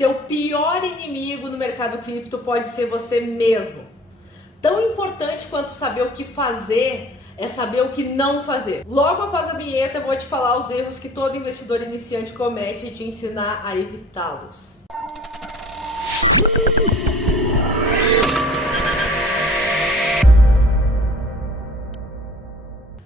Seu pior inimigo no mercado cripto pode ser você mesmo. Tão importante quanto saber o que fazer é saber o que não fazer. Logo após a vinheta eu vou te falar os erros que todo investidor iniciante comete e te ensinar a evitá-los.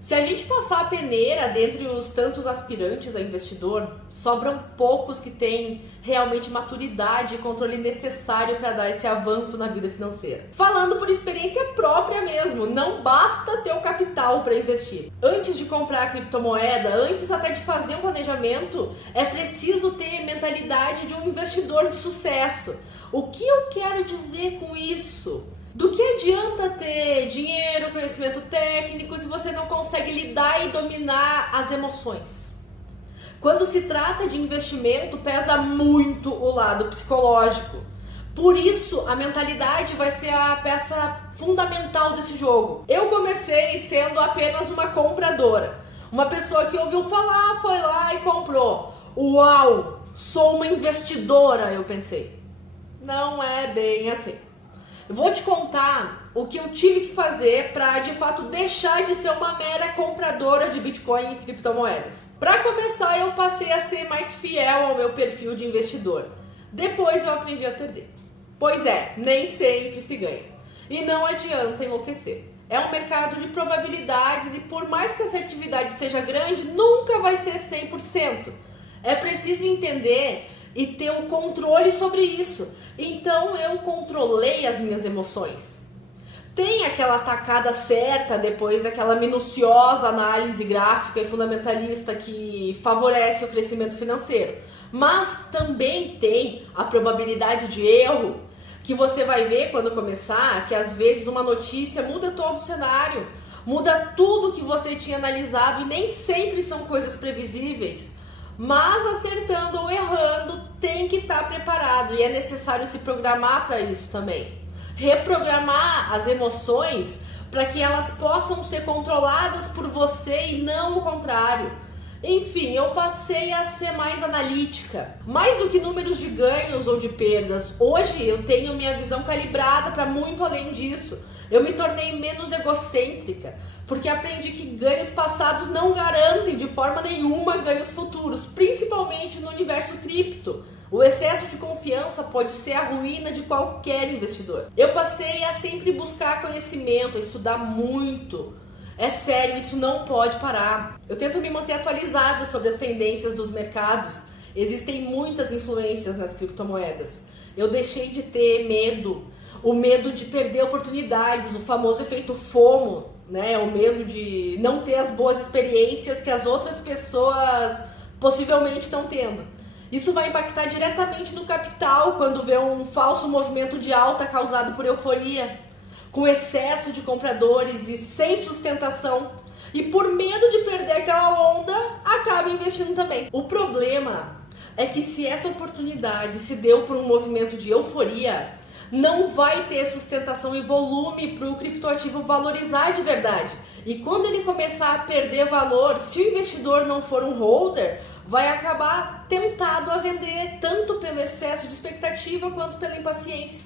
Se a gente passar a peneira dentre os tantos aspirantes a investidor, sobram poucos que têm realmente maturidade e controle necessário para dar esse avanço na vida financeira. Falando por experiência própria mesmo, não basta ter o capital para investir. Antes de comprar a criptomoeda, antes até de fazer um planejamento, é preciso ter mentalidade de um investidor de sucesso. O que eu quero dizer com isso? Do que adianta ter dinheiro, conhecimento técnico se você não consegue lidar e dominar as emoções? Quando se trata de investimento, pesa muito o lado psicológico. Por isso, a mentalidade vai ser a peça fundamental desse jogo. Eu comecei sendo apenas uma compradora. Uma pessoa que ouviu falar, foi lá e comprou. Uau, sou uma investidora, eu pensei. Não é bem assim. Eu vou te contar o que eu tive que fazer para de fato deixar de ser uma mera compradora de Bitcoin e criptomoedas. Para começar, eu passei a ser mais fiel ao meu perfil de investidor. Depois eu aprendi a perder. Pois é, nem sempre se ganha. E não adianta enlouquecer. É um mercado de probabilidades e por mais que a assertividade seja grande, nunca vai ser 100%. É preciso entender e ter um controle sobre isso. Então eu controlei as minhas emoções. Tem aquela tacada certa depois daquela minuciosa análise gráfica e fundamentalista que favorece o crescimento financeiro. Mas também tem a probabilidade de erro, que você vai ver quando começar, que às vezes uma notícia muda todo o cenário, muda tudo que você tinha analisado e nem sempre são coisas previsíveis. Mas acertando ou errando, tem que estar preparado e é necessário se programar para isso também. Reprogramar as emoções para que elas possam ser controladas por você e não o contrário. Enfim, eu passei a ser mais analítica. Mais do que números de ganhos ou de perdas, hoje eu tenho minha visão calibrada para muito além disso. Eu me tornei menos egocêntrica, porque aprendi que ganhos passados não garantem de forma nenhuma ganhos futuros, principalmente no universo cripto. O excesso de confiança pode ser a ruína de qualquer investidor. Eu passei a sempre buscar conhecimento, a estudar muito. É sério, isso não pode parar. Eu tento me manter atualizada sobre as tendências dos mercados. Existem muitas influências nas criptomoedas. Eu deixei de ter medo. O medo de perder oportunidades, o famoso efeito FOMO, né? O medo de não ter as boas experiências que as outras pessoas possivelmente estão tendo. Isso vai impactar diretamente no capital quando vê um falso movimento de alta causado por euforia, com excesso de compradores e sem sustentação. E por medo de perder aquela onda, acaba investindo também. O problema é que se essa oportunidade se deu por um movimento de euforia, não vai ter sustentação e volume para o criptoativo valorizar de verdade. E quando ele começar a perder valor, se o investidor não for um holder, vai acabar tentado a vender tanto pelo excesso de expectativa quanto pela impaciência.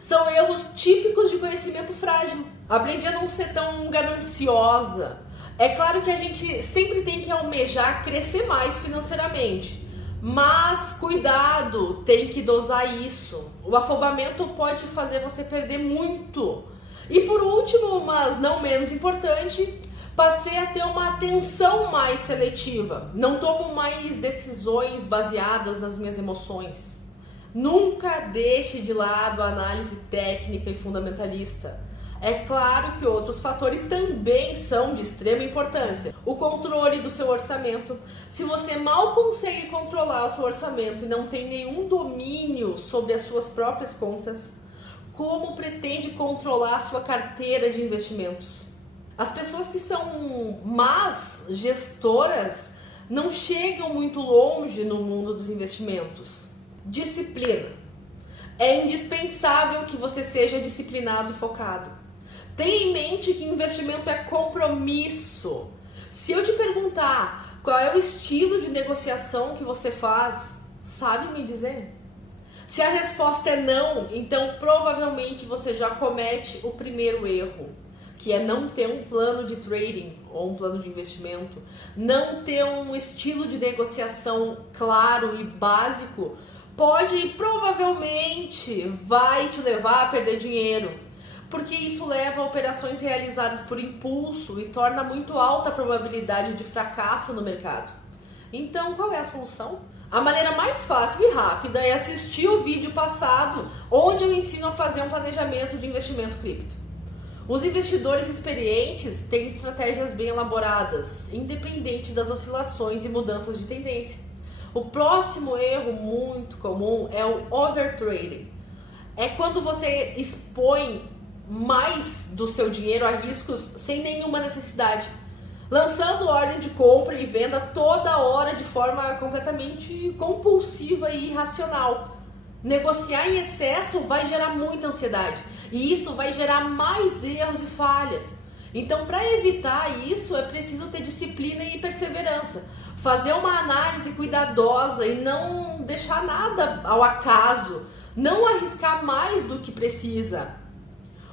São erros típicos de conhecimento frágil. Aprendi a não ser tão gananciosa. É claro que a gente sempre tem que almejar crescer mais financeiramente. Mas cuidado, tem que dosar isso. O afobamento pode fazer você perder muito. E por último, mas não menos importante, passei a ter uma atenção mais seletiva. Não tomo mais decisões baseadas nas minhas emoções. Nunca deixe de lado a análise técnica e fundamentalista. É claro que outros fatores também são de extrema importância. O controle do seu orçamento. Se você mal consegue controlar o seu orçamento e não tem nenhum domínio sobre as suas próprias contas, como pretende controlar a sua carteira de investimentos? As pessoas que são más gestoras não chegam muito longe no mundo dos investimentos. Disciplina. É indispensável que você seja disciplinado e focado. Tenha em mente que investimento é compromisso. Se eu te perguntar qual é o estilo de negociação que você faz, sabe me dizer? Se a resposta é não, então provavelmente você já comete o primeiro erro, que é não ter um plano de trading ou um plano de investimento, não ter um estilo de negociação claro e básico, pode e provavelmente vai te levar a perder dinheiro, porque isso leva a operações realizadas por impulso e torna muito alta a probabilidade de fracasso no mercado. Então, qual é a solução? A maneira mais fácil e rápida é assistir o vídeo passado, onde eu ensino a fazer um planejamento de investimento cripto. Os investidores experientes têm estratégias bem elaboradas, independente das oscilações e mudanças de tendência. O próximo erro muito comum é o overtrading. É quando você expõe mais do seu dinheiro a riscos sem nenhuma necessidade, lançando ordem de compra e venda toda hora de forma completamente compulsiva e irracional. Negociar em excesso vai gerar muita ansiedade e isso vai gerar mais erros e falhas. Então, para evitar isso, é preciso ter disciplina e perseverança. Fazer uma análise cuidadosa e não deixar nada ao acaso. Não arriscar mais do que precisa.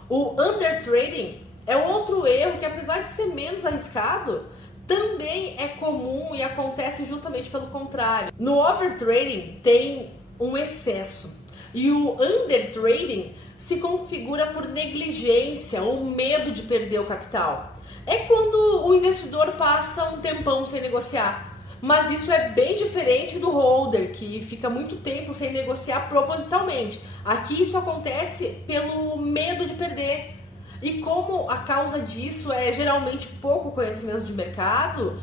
O undertrading é outro erro que, apesar de ser menos arriscado, também é comum e acontece justamente pelo contrário. No overtrading tem um excesso e o undertrading se configura por negligência ou medo de perder o capital. É quando o investidor passa um tempão sem negociar, mas isso é bem diferente do holder, que fica muito tempo sem negociar propositalmente. Aqui isso acontece pelo medo de perder. E como a causa disso é geralmente pouco conhecimento de mercado,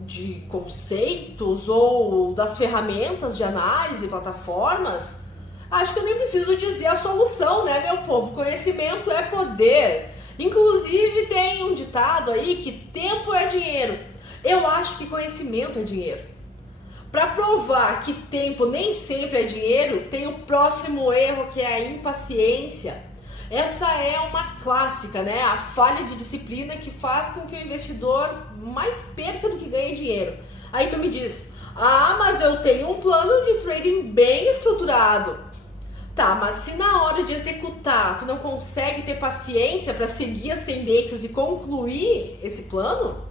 de conceitos ou das ferramentas de análise, plataformas, acho que eu nem preciso dizer a solução, né, meu povo? Conhecimento é poder. Inclusive tem um ditado aí que tempo é dinheiro. Eu acho que conhecimento é dinheiro. Para provar que tempo nem sempre é dinheiro, tem o próximo erro, que é a impaciência. Essa é uma clássica, né? A falha de disciplina que faz com que o investidor mais perca do que ganhe dinheiro. Aí tu me diz, mas eu tenho um plano de trading bem estruturado. Tá, mas se na hora de executar tu não consegue ter paciência para seguir as tendências e concluir esse plano,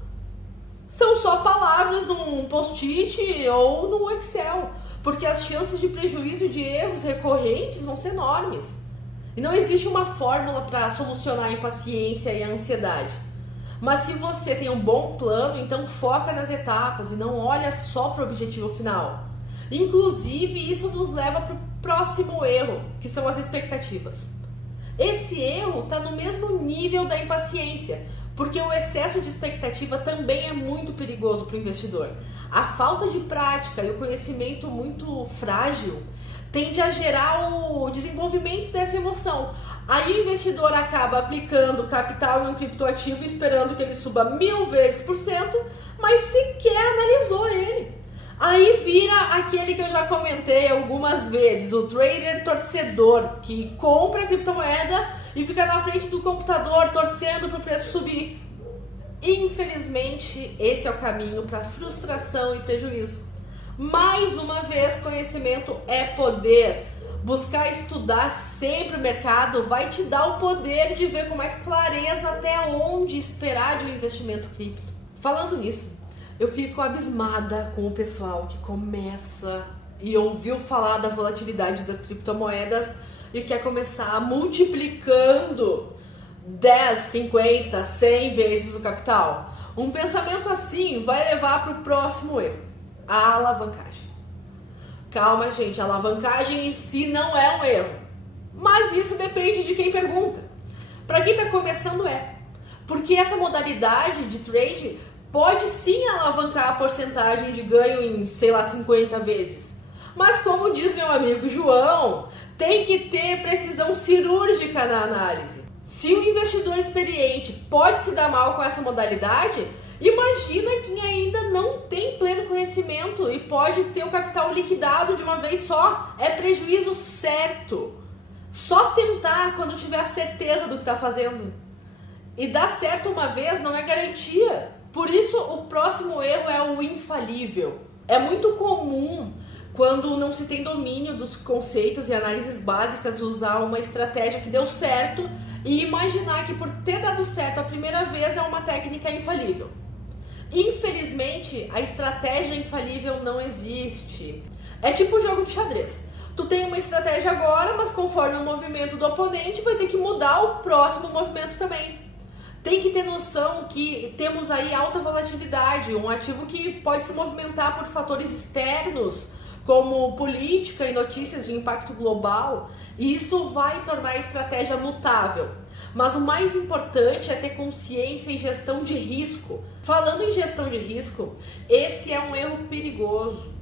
são só palavras num post-it ou no Excel, porque as chances de prejuízo e de erros recorrentes vão ser enormes. E não existe uma fórmula para solucionar a impaciência e a ansiedade. Mas se você tem um bom plano, então foca nas etapas e não olha só para o objetivo final. Inclusive, isso nos leva para o próximo erro, que são as expectativas. Esse erro está no mesmo nível da impaciência, porque o excesso de expectativa também é muito perigoso para o investidor. A falta de prática e o conhecimento muito frágil tende a gerar o desenvolvimento dessa emoção. Aí o investidor acaba aplicando capital em um criptoativo esperando que ele suba 1000 vezes por cento, mas sequer analisou ele. Aí vira aquele que eu já comentei algumas vezes, o trader torcedor, que compra a criptomoeda e fica na frente do computador torcendo para o preço subir. Infelizmente, esse é o caminho para frustração e prejuízo. Mais uma vez, conhecimento é poder. Buscar estudar sempre o mercado vai te dar o poder de ver com mais clareza até onde esperar de um investimento cripto. Falando nisso, eu fico abismada com o pessoal que começa e ouviu falar da volatilidade das criptomoedas e quer começar multiplicando 10, 50, 100 vezes o capital. Um pensamento assim vai levar para o próximo erro. A alavancagem. Calma, gente, a alavancagem em si não é um erro, mas isso depende de quem pergunta. Para quem está começando porque essa modalidade de trade pode sim alavancar a porcentagem de ganho em, 50 vezes. Mas como diz meu amigo João, tem que ter precisão cirúrgica na análise. Se o investidor experiente pode se dar mal com essa modalidade, imagina quem ainda não tem pleno conhecimento e pode ter o capital liquidado de uma vez só. É prejuízo certo. Só tentar quando tiver a certeza do que está fazendo. E dar certo uma vez não é garantia. Por isso, o próximo erro é o infalível. É muito comum quando não se tem domínio dos conceitos e análises básicas, usar uma estratégia que deu certo e imaginar que por ter dado certo a primeira vez é uma técnica infalível. Infelizmente, a estratégia infalível não existe. É tipo um jogo de xadrez. Tu tem uma estratégia agora, mas conforme o movimento do oponente, vai ter que mudar o próximo movimento também. Tem que ter noção que temos aí alta volatilidade, um ativo que pode se movimentar por fatores externos, como política e notícias de impacto global, e isso vai tornar a estratégia mutável. Mas o mais importante é ter consciência e gestão de risco. Falando em gestão de risco, esse é um erro perigoso.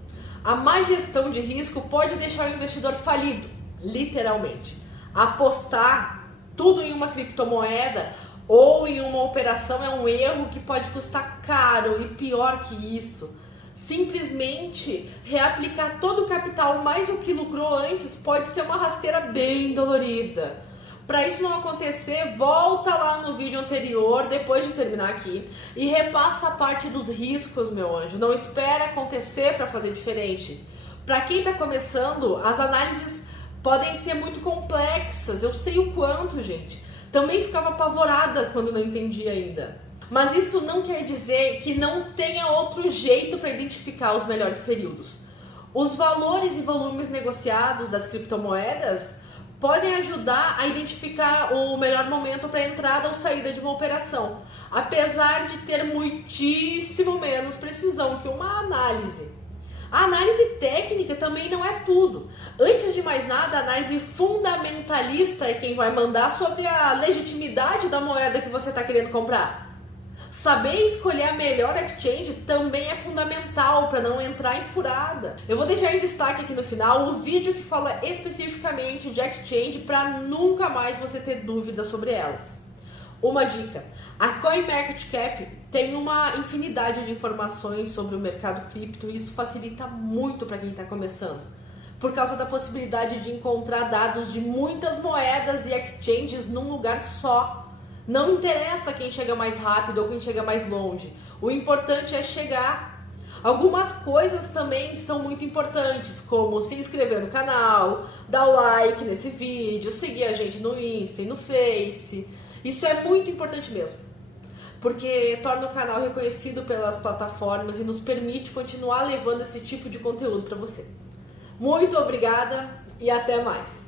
A má gestão de risco pode deixar o investidor falido, literalmente. Apostar tudo em uma criptomoeda ou em uma operação é um erro que pode custar caro e pior que isso. Simplesmente reaplicar todo o capital mais o que lucrou antes pode ser uma rasteira bem dolorida. Para isso não acontecer, volta lá no vídeo anterior, depois de terminar aqui, e repassa a parte dos riscos, meu anjo. Não espera acontecer para fazer diferente. Para quem está começando, as análises podem ser muito complexas, eu sei o quanto, gente. Também ficava apavorada quando não entendia ainda. Mas isso não quer dizer que não tenha outro jeito para identificar os melhores períodos. Os valores e volumes negociados das criptomoedas podem ajudar a identificar o melhor momento para entrada ou saída de uma operação, apesar de ter muitíssimo menos precisão que uma análise. A análise técnica também não é tudo. Antes de mais nada, a análise fundamentalista é quem vai mandar sobre a legitimidade da moeda que você está querendo comprar. Saber escolher a melhor exchange também é fundamental para não entrar em furada. Eu vou deixar em destaque aqui no final o vídeo que fala especificamente de exchange para nunca mais você ter dúvidas sobre elas. Uma dica: a CoinMarketCap tem uma infinidade de informações sobre o mercado cripto e isso facilita muito para quem está começando, por causa da possibilidade de encontrar dados de muitas moedas e exchanges num lugar só. Não interessa quem chega mais rápido ou quem chega mais longe, o importante é chegar. Algumas coisas também são muito importantes, como se inscrever no canal, dar o like nesse vídeo, seguir a gente no Insta e no Face. Isso é muito importante mesmo, porque torna o canal reconhecido pelas plataformas e nos permite continuar levando esse tipo de conteúdo para você. Muito obrigada e até mais!